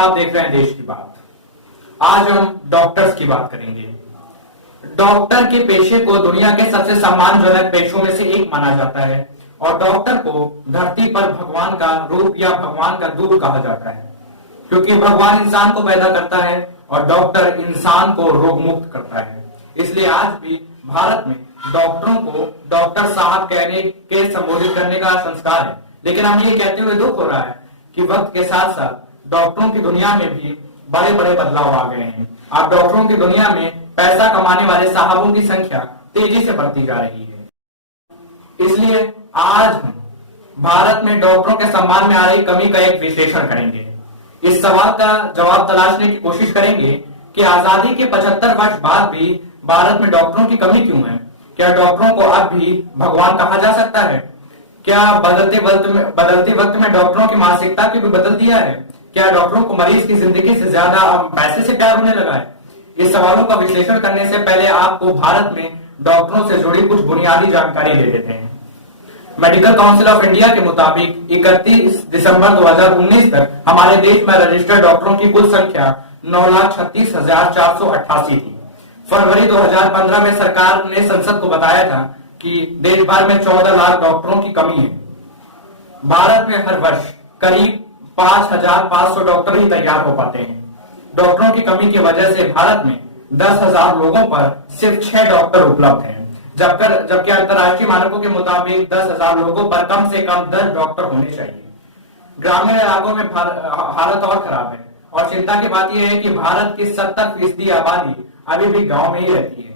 आप देख रहे हैं देश की बात। आज हम डॉक्टर्स की बात करेंगे। डॉक्टर के पेशे को दुनिया के सबसे सम्मानजनक पेशों में से एक माना जाता है और डॉक्टर को धरती पर भगवान का रूप या भगवान का दूत कहा जाता है, क्योंकि भगवान इंसान को पैदा करता है और डॉक्टर इंसान को रोग मुक्त करता है। इसलिए आज भी भारत में डॉक्टरों को डॉक्टर साहब कहने के संबोधित करने का संस्कार है। लेकिन हम ये कहते हुए दुख हो रहा है कि वक्त के साथ साथ डॉक्टरों की दुनिया में भी बड़े बड़े बदलाव आ गए हैं। अब डॉक्टरों की दुनिया में पैसा कमाने वाले साहबों की संख्या तेजी से बढ़ती जा रही है। इसलिए आज हम भारत में डॉक्टरों के सम्मान में आ रही कमी का एक विश्लेषण करेंगे। इस सवाल का जवाब तलाशने की कोशिश करेंगे कि आजादी के 75 वर्ष बाद भी भारत में डॉक्टरों की कमी क्यों है। क्या डॉक्टरों को अब भी भगवान कहा जा सकता है? क्या बदलते वक्त में डॉक्टरों की मानसिकता को भी बदल दिया है? क्या डॉक्टरों को मरीज की जिंदगी से ज्यादा अब पैसे से प्यार होने लगा है? इस सवालों का विश्लेषण करने से पहले आपको भारत में डॉक्टरों से जुड़ी कुछ बुनियादी जानकारी दे देते हैं। मेडिकल काउंसिल ऑफ इंडिया के मुताबिक 31 दिसंबर 2019 तक हमारे देश में रजिस्टर्ड डॉक्टरों की कुल संख्या 9,36,488 थी। फरवरी 2015 में सरकार ने संसद को बताया था कि देश भर में 14 लाख डॉक्टरों की कमी है। भारत में हर वर्ष करीब 5,500 डॉक्टर ही तैयार हो पाते हैं। डॉक्टरों की कमी की वजह से भारत में 10,000 लोगों पर सिर्फ 6 डॉक्टर उपलब्ध हैं, जबकि अंतर्राष्ट्रीय मानकों के मुताबिक 10,000 लोगों पर कम से कम 10 डॉक्टर होने चाहिए। ग्रामीण इलाकों में हालत और खराब है और चिंता की बात यह है कि भारत की 70% आबादी अभी भी गांव में ही रहती है।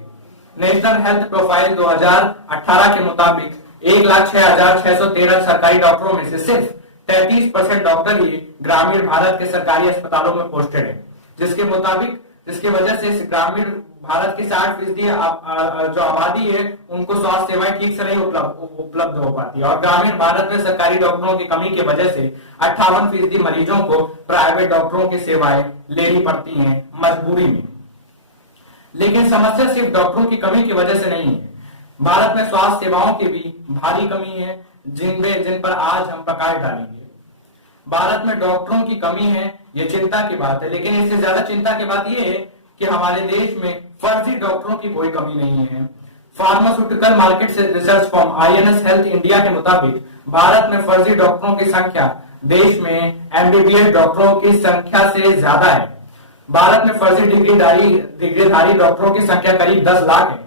नेशनल हेल्थ प्रोफाइल 2018 के मुताबिक 1,06,613 सरकारी डॉक्टरों में से सिर्फ 33% डॉक्टर ही ग्रामीण भारत के सरकारी अस्पतालों में पोस्टेड है, जिसकी वजह से ग्रामीण भारत की 60% जो आबादी है उनको स्वास्थ्य सेवाएं ठीक से नहीं उपलब्ध हो पाती और ग्रामीण भारत में सरकारी डॉक्टरों की कमी की वजह से 58% मरीजों को प्राइवेट डॉक्टरों की सेवाएं लेनी पड़ती हैं मजबूरी में। लेकिन समस्या सिर्फ डॉक्टरों की कमी की वजह से नहीं है। भारत में स्वास्थ्य सेवाओं की भी भारी कमी है, जिन पर आज हम प्रकाश डालेंगे। भारत में डॉक्टरों की कमी है, ये चिंता की बात है, लेकिन इससे ज्यादा चिंता की बात यह है कि हमारे देश में फर्जी डॉक्टरों की कोई कमी नहीं है। फार्मास्यूटिकल मार्केट से research form INS health India के मुताबिक भारत में फर्जी डॉक्टरों की संख्या देश में MBBS डॉक्टरों की संख्या से ज्यादा है। भारत में फर्जी डिग्रीधारी डॉक्टरों की संख्या करीब 10 लाख है।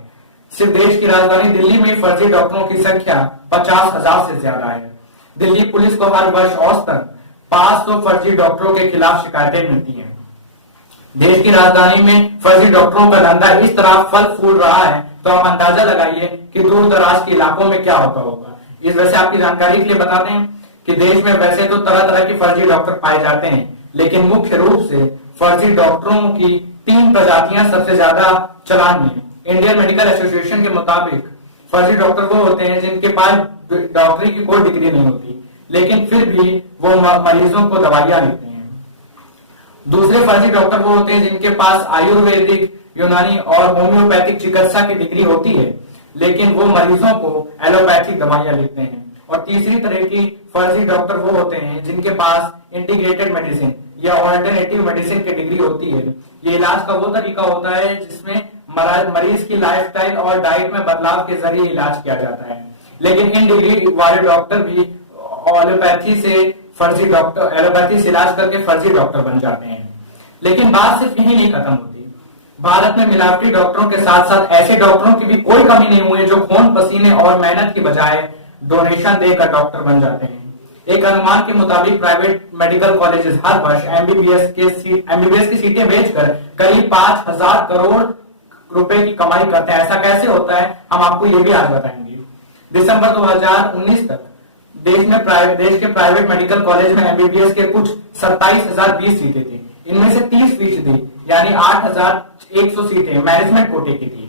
सिर्फ देश की राजधानी दिल्ली में फर्जी डॉक्टरों की संख्या 50,000 से ज्यादा है। दिल्ली पुलिस को हर वर्ष औसतन 500 फर्जी डॉक्टरों के खिलाफ शिकायतें मिलती हैं। देश की राजधानी में फर्जी डॉक्टरों का धंधा इस तरह फल फूल रहा है तो आप अंदाजा लगाइए कि दूर दराज के इलाकों में क्या होता होगा। इस वजह से आपकी जानकारी के लिए बताते हैं कि देश में वैसे तो तरह तरह के फर्जी डॉक्टर पाए जाते हैं, लेकिन मुख्य रूप से फर्जी डॉक्टरों की 3 प्रजातियां सबसे ज्यादा चलान में। इंडियन मेडिकल एसोसिएशन के मुताबिक फर्जी डॉक्टर वो होते हैं जिनके पास डॉक्टरी की कोई डिग्री नहीं होती, लेकिन फिर भी वो मरीजों को दवाइयां देते हैं। दूसरे फर्जी डॉक्टर वो होते हैं जिनके पास आयुर्वेदिक, यूनानी और होम्योपैथिक चिकित्सा की डिग्री होती है, लेकिन वो मरीजों को एलोपैथिक दवाइयां लिखते हैं। और तीसरी तरह की फर्जी डॉक्टर वो होते हैं जिनके पास इंटीग्रेटेड मेडिसिन या ऑल्टरनेटिव मेडिसिन की डिग्री होती है। ये इलाज का वो तरीका होता है जिसमें मरीज की लाइफस्टाइल और डाइट में बदलाव के जरिए इलाज किया जाता है। लेकिन इन डिग्री वाले डॉक्टर भी एलोपैथी से इलाज करके फर्जी डॉक्टर बन जाते हैं। लेकिन बात सिर्फ यही नहीं खत्म होती। भारत में मिलावटी डॉक्टरों के साथ साथ ऐसे डॉक्टरों की भी कोई कमी नहीं हुई जो खून पसीने और मेहनत की बजाय डोनेशन देकर डॉक्टर बन जाते हैं। एक अनुमान के मुताबिक प्राइवेट मेडिकल कॉलेजेस हर वर्ष MBBS की सीटें बेचकर करीब 5,000 करोड़ रुपए की कमाई करते हैं। ऐसा कैसे होता है हम आपको ये भी आज बताएंगे। दिसंबर 2019 तक देश के प्राइवेट मेडिकल कॉलेज में MBBS के कुछ 27,020 सीटें थी। इनमें से 30% यानी 8,100 सीटें मैनेजमेंट कोटे की थी।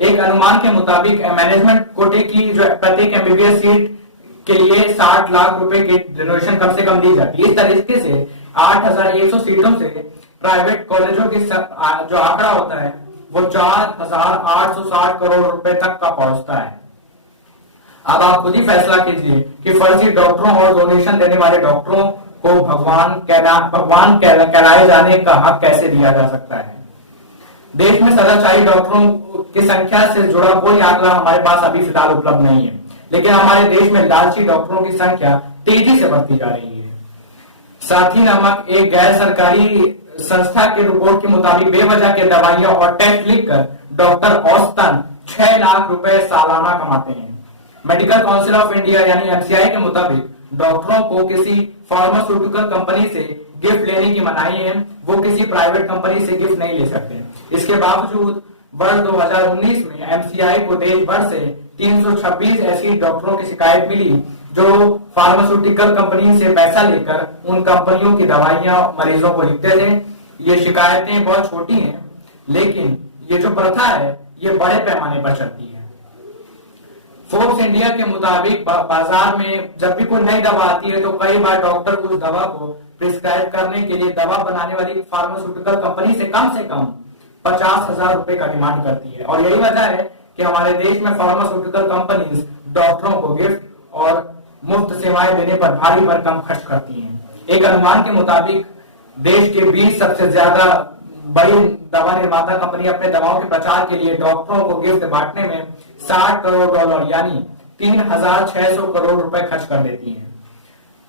एक अनुमान के मुताबिक मैनेजमेंट कोटे की जो प्रत्येक MBBS सीट के लिए 60 लाख रुपए की डोनेशन कम से कम दी जाती है। इस तरीके से 8,100 सीटों से प्राइवेट कॉलेजों की जो आंकड़ा होता है वो 4,860 करोड़ रुपए तक का पहुंचता है। अब आप खुद ही फैसला कीजिए कि फर्जी डॉक्टरों और डोनेशन देने वाले डॉक्टरों को भगवान कहलाए जाने का हक कैसे दिया जा सकता है। देश में सदाचारी डॉक्टरों की संख्या से जुड़ा कोई आंकड़ा हमारे पास अभी फिलहाल उपलब्ध नहीं है, लेकिन हमारे देश में लालची डॉक्टरों की संख्या तेजी से बढ़ती जा रही है। साथी नामक एक गैर सरकारी संस्था की रिपोर्ट के मुताबिक बेवजह के दवाइयां और टेस्ट लिखकर डॉक्टर औसतन 6 लाख रुपए सालाना कमाते हैं। मेडिकल काउंसिल ऑफ इंडिया यानी एमसीआई के मुताबिक डॉक्टरों को किसी फार्मास्यूटिकल कंपनी से गिफ्ट लेने की मनाही है, वो किसी प्राइवेट कंपनी से गिफ्ट नहीं ले सकते। इसके बावजूद वर्ष 2019 में एमसीआई को देश भर से 326 ऐसी डॉक्टरों की शिकायत मिली जो फार्मास्यूटिकल कंपनी से पैसा लेकर उन कंपनियों की दवाइयां मरीजों को लिखते थे। ये शिकायतें बहुत छोटी हैं, लेकिन ये जो प्रथा है ये बड़े पैमाने पर चलती है। फोर्ब्स इंडिया के मुताबिक बाजार में जब भी कोई नई दवा आती है तो कई बार डॉक्टर उस दवा को प्रिस्क्राइब करने के लिए दवा बनाने वाली फार्मास्यूटिकल कंपनी से कम 50,000 रुपए का डिमांड करती है। और यही वजह है कि हमारे देश में फार्मास्यूटिकल कंपनीज डॉक्टरों को गिफ्ट और मुफ्त सेवाएं देने पर भारी भरकम खर्च करती हैं। एक अनुमान के मुताबिक देश के 20 सबसे ज्यादा बड़ी दवा निर्माता कंपनी अपने दवाओं के प्रचार के लिए डॉक्टरों को गिफ्ट बांटने में $60 करोड़ यानी 3,600 करोड़ रुपए खर्च कर देती है।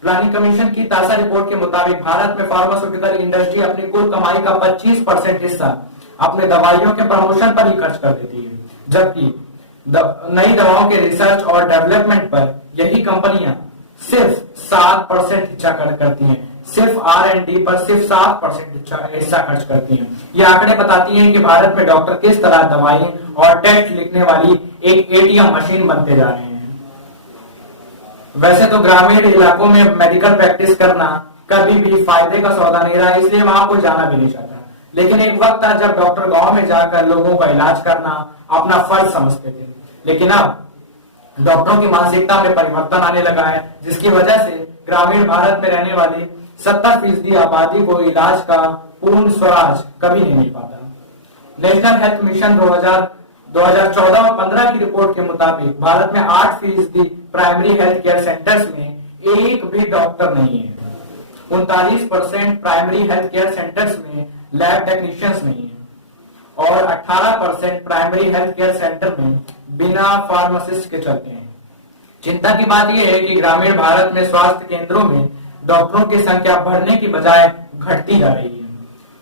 प्लानिंग कमीशन की ताजा रिपोर्ट के मुताबिक भारत में फार्मास्यूटिकल इंडस्ट्री अपनी कुल कमाई का 25% हिस्सा अपने दवाइयों के प्रमोशन पर ही खर्च कर देती है, जबकि नई दवाओं के रिसर्च और डेवलपमेंट पर यही कंपनियां सिर्फ 7% हिस्सा करती हैं। सिर्फ R&D पर सिर्फ 7% हिस्सा खर्च करती हैं। ये आंकड़े बताती हैं कि भारत में डॉक्टर किस तरह दवाई और टेस्ट लिखने वाली एक ATM मशीन बनते जा रहे हैं। वैसे तो ग्रामीण इलाकों में मेडिकल प्रैक्टिस करना कभी भी फायदे का सौदा नहीं रहा, इसलिए वहां कोई जाना भी नहीं चाहता। लेकिन एक वक्त था जब डॉक्टर गांव में जाकर लोगों का इलाज करना अपना फर्ज समझते थे, लेकिन अब डॉक्टरों की मानसिकता में परिवर्तन आने लगा है, जिसकी वजह से ग्रामीण भारत में रहने वाली 70% आबादी को इलाज का पूर्ण स्वराज कभी नहीं मिल पाता। नेशनल हेल्थ मिशन 2014 और 15 की रिपोर्ट के मुताबिक भारत में 8% प्राइमरी हेल्थ केयर सेंटर्स में एक भी डॉक्टर नहीं है। 39% प्राइमरी हेल्थ केयर सेंटर्स में लैब टेक्नीशियंस नहीं है और 18% प्राइमरी हेल्थ केयर सेंटर में बिना फार्मासिस्ट के चलते हैं। चिंता की बात यह है कि ग्रामीण भारत में स्वास्थ्य केंद्रों में डॉक्टरों की संख्या बढ़ने की बजाय घटती जा रही है।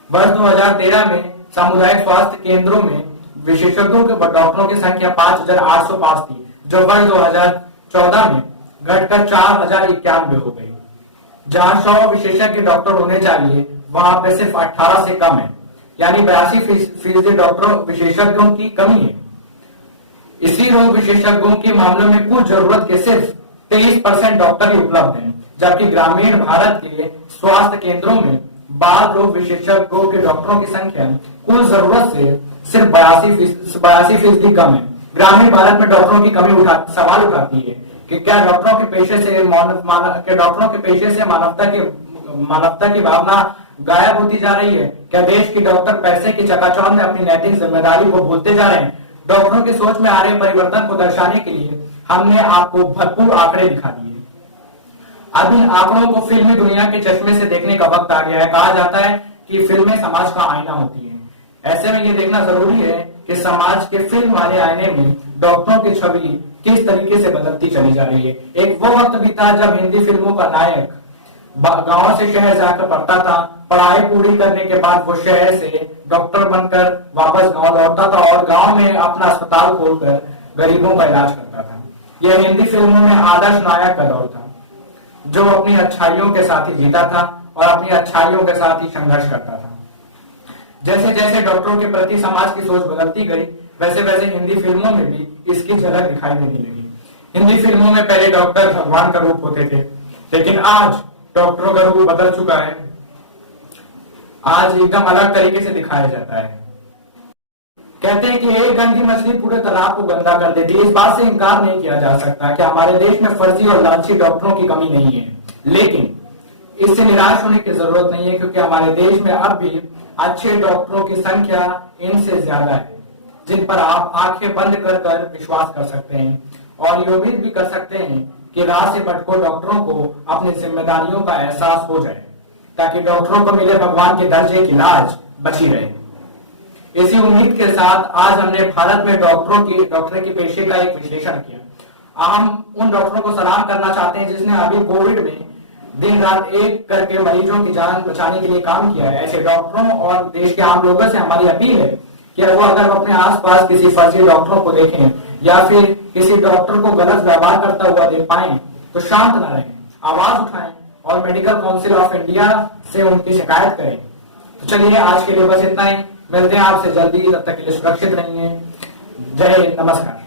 वर्ष 2013 में सामुदायिक स्वास्थ्य केंद्रों में विशेषज्ञों के डॉक्टरों की संख्या 5,805 थी, जो वर्ष 2014 में घटकर 4,091 हो गई। जहां 100 विशेषज्ञ डॉक्टर होने चाहिए वहां पे सिर्फ 18 से कम है, यानी 82% डॉक्टरों विशेषज्ञों की कमी है। इसी रोग विशेषज्ञों के मामलों में कुल जरूरत के सिर्फ 23% डॉक्टर ही उपलब्ध हैं, जबकि ग्रामीण भारत के स्वास्थ्य केंद्रों में बाल रोग विशेषज्ञों के डॉक्टरों की संख्या कुल जरूरत से सिर्फ 82% कम है। ग्रामीण भारत में डॉक्टरों की कमी सवाल उठाती है कि क्या डॉक्टरों के पेशे से मानवता की भावना गायब होती जा रही है? क्या देश के डॉक्टर पैसे की चकाचौंध में अपनी नैतिक जिम्मेदारी को भूलते जा रहे हैं? डॉक्टरों की सोच में आ रहे परिवर्तन को दर्शाने के लिए हमने आपको भरपूर आंकड़े दिखा दिए। अब इन आंकड़ों को फिल्मी दुनिया के चश्मे से देखने का वक्त आ गया है। कहा जाता है कि फिल्में समाज का आईना होती है। ऐसे में ये देखना जरूरी है कि समाज के फिल्म वाले आईने में डॉक्टरों की छवि किस तरीके से बदलती चली जा रही है। एक वो वक्त भी था जब हिंदी फिल्मों का नायक गांव से शहर जाकर पढ़ता था, पढ़ाई पूरी करने के बाद वो शहर से डॉक्टर बनकर वापस गांव लौटता था और गांव में अपना अस्पताल खोलकर गरीबों का इलाज करता था। यह हिंदी फिल्मों में आदर्श नायक का दौर था, जो अपनी अच्छाइयों के साथ ही जीता था और अपनी अच्छाइयों के साथ ही संघर्ष करता था। जैसे जैसे डॉक्टरों के प्रति समाज की सोच बदलती गई, वैसे वैसे हिंदी फिल्मों में भी इसकी झलक दिखाई देने लगी। हिंदी फिल्मों में पहले डॉक्टर भगवान का रूप होते थे, लेकिन आज डॉक्टरों का रूप बदल चुका है। आज एकदम अलग तरीके से दिखाया जाता है। कहते हैं कि एक गंदी मछली पूरे तालाब को गंदा कर देती है। इस बात से इनकार नहीं किया जा सकता कि हमारे देश में फर्जी और लालची डॉक्टरों की कमी नहीं है, लेकिन इससे निराश होने की जरूरत नहीं है, क्योंकि हमारे देश में अब भी अच्छे डॉक्टरों की संख्या इनसे ज्यादा है, जिन पर आप आंखें बंद कर विश्वास कर सकते हैं और ये उम्मीद भी कर सकते हैं कि राह से भटको डॉक्टरों को अपनी जिम्मेदारियों का एहसास हो जाए, ताकि डॉक्टरों को मिले भगवान के दर्जे की लाज बची रहे। इसी उम्मीद के साथ आज हमने भारत में डॉक्टर के पेशे का एक विश्लेषण किया। हम उन डॉक्टरों को सलाम करना चाहते हैं जिसने अभी कोविड में दिन रात एक करके मरीजों की जान बचाने के लिए काम किया है। ऐसे डॉक्टरों और देश के आम लोगों से हमारी अपील है कि वो अगर अपने आसपास किसी फर्जी डॉक्टरों को देखें या फिर किसी डॉक्टर को गलत व्यवहार करता हुआ देख पाए तो शांत न रहें, आवाज उठाएं और मेडिकल काउंसिल ऑफ इंडिया से उनकी शिकायत करें। तो चलिए आज के लिए बस इतना ही, मिलते हैं आपसे जल्दी, तब तक के लिए सुरक्षित रहिए। जय हिंद, नमस्कार।